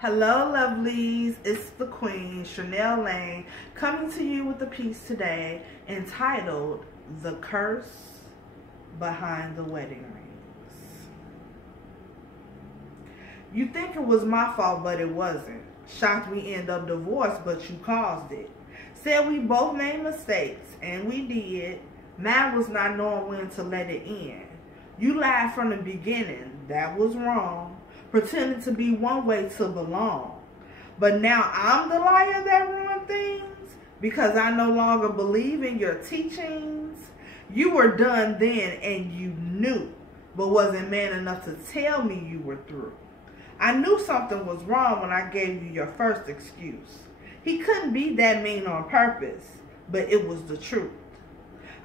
Hello lovelies, it's the Queen, Chanel Lane, coming to you with a piece today entitled The Curse Behind the Wedding Rings. You think it was my fault, but it wasn't. Shocked we end up divorced, but you caused it. Said we both made mistakes, and we did. Mine was not knowing when to let it end. You lied from the beginning, that was wrong. Pretending to be one way to belong. But now I'm the liar that ruined things because I no longer believe in your teachings. You were done then and you knew, but wasn't man enough to tell me you were through. I knew something was wrong when I gave you your first excuse. He couldn't be that mean on purpose, but it was the truth.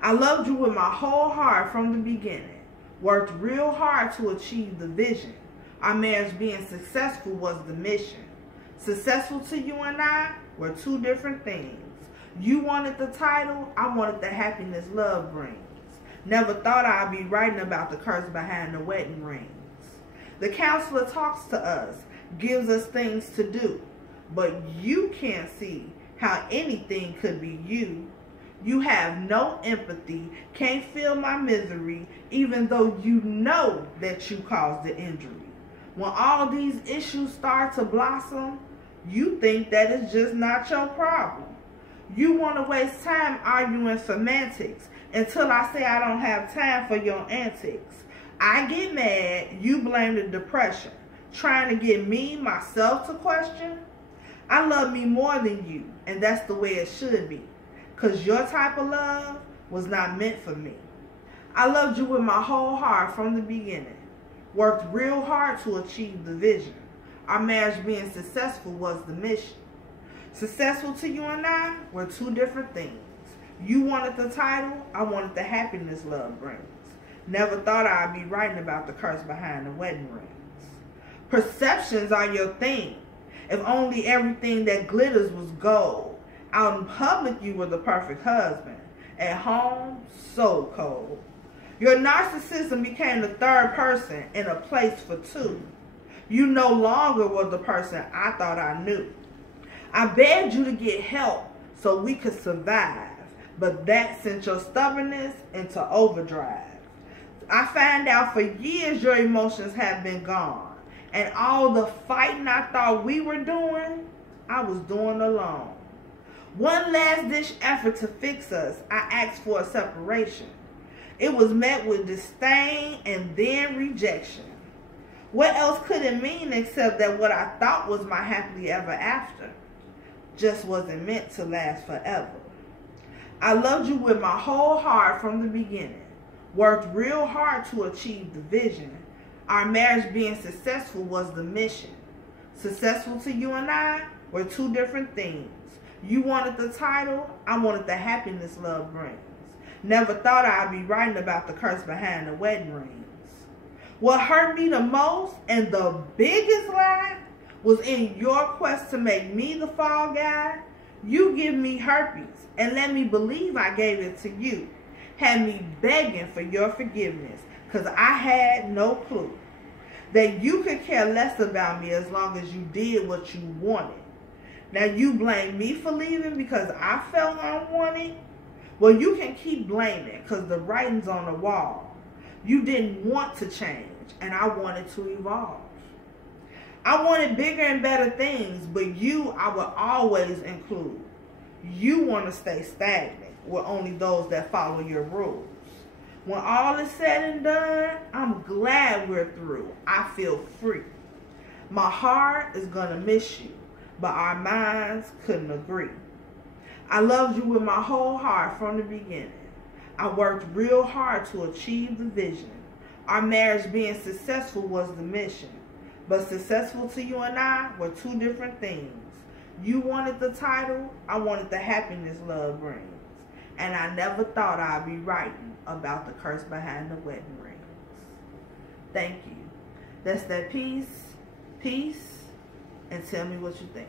I loved you with my whole heart from the beginning. Worked real hard to achieve the vision. Our marriage being successful was the mission. Successful to you and I were two different things. You wanted the title, I wanted the happiness love brings. Never thought I'd be writing about the curse behind the wedding rings. The counselor talks to us, gives us things to do, but you can't see how anything could be you. You have no empathy, can't feel my misery, even though you know that you caused the injury. When all these issues start to blossom, you think that it's just not your problem. You want to waste time arguing semantics until I say I don't have time for your antics. I get mad, you blame the depression, trying to get me, myself to question. I love me more than you, and that's the way it should be, because your type of love was not meant for me. I loved you with my whole heart from the beginning. Worked real hard to achieve the vision. Our marriage being successful was the mission. Successful to you and I were two different things. You wanted the title, I wanted the happiness love brings. Never thought I'd be writing about the curse behind the wedding rings. Perceptions are your thing. If only everything that glitters was gold. Out in public you were the perfect husband. At home, so cold. Your narcissism became the third person in a place for two. You no longer were the person I thought I knew. I begged you to get help so we could survive, but that sent your stubbornness into overdrive. I found out for years your emotions have been gone, and all the fighting I thought we were doing, I was doing alone. One last ditch effort to fix us, I asked for a separation. It was met with disdain and then rejection. What else could it mean except that what I thought was my happily ever after just wasn't meant to last forever? I loved you with my whole heart from the beginning. Worked real hard to achieve the vision. Our marriage being successful was the mission. Successful to you and I were two different things. You wanted the title, I wanted the happiness love brings. Never thought I'd be writing about the curse behind the wedding rings. What hurt me the most and the biggest lie was in your quest to make me the fall guy. You give me herpes and let me believe I gave it to you. Had me begging for your forgiveness because I had no clue that you could care less about me as long as you did what you wanted. Now you blame me for leaving because I felt unwanted. Well, you can keep blaming because the writing's on the wall. You didn't want to change, and I wanted to evolve. I wanted bigger and better things, but you I would always include. You want to stay stagnant with only those that follow your rules. When all is said and done, I'm glad we're through. I feel free. My heart is going to miss you, but our minds couldn't agree. I loved you with my whole heart from the beginning. I worked real hard to achieve the vision. Our marriage being successful was the mission. But successful to you and I were two different things. You wanted the title, I wanted the happiness love brings. And I never thought I'd be writing about the curse behind the wedding rings. Thank you. That's that piece. Peace. And tell me what you think.